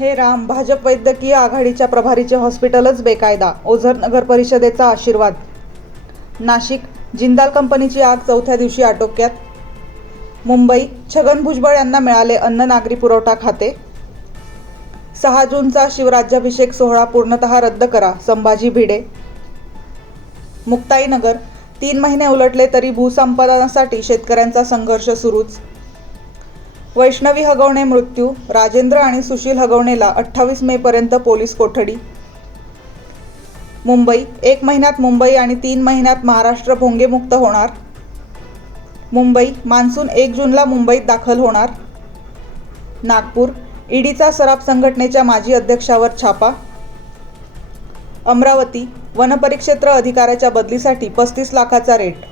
हे राम भाजप वैद्यकीय आघाडीच्या प्रभारीचे हॉस्पिटलच बेकायदा ओझर नगर परिषदेचा आशीर्वाद. नाशिक जिंदाल कंपनीची आग चौथ्या दिवशी आटोक्यात. मुंबई छगन भुजबळ यांना मिळाले अन्न नागरी पुरवठा खाते. सहा जूनचा शिवराज्याभिषेक सोहळा पूर्णतः रद्द करा संभाजी भिडे. मुक्ताईनगर तीन महिने उलटले तरी भूसंपादनासाठी शेतकऱ्यांचा संघर्ष सुरूच. वैष्णवी हगवणे मृत्यू राजेंद्र आणि सुशील हगवणेला अठ्ठावीस मेपर्यंत पोलीस कोठडी. मुंबई एक महिन्यात मुंबई आणि तीन महिन्यात महाराष्ट्र भोंगेमुक्त होणार. मुंबई मान्सून एक जूनला मुंबईत दाखल होणार. नागपूर ईडीचा सराफ संघटनेच्या माजी अध्यक्षावर छापा. अमरावती वनपरिक्षेत्र अधिकाऱ्याच्या बदलीसाठी पस्तीस लाखाचा रेट.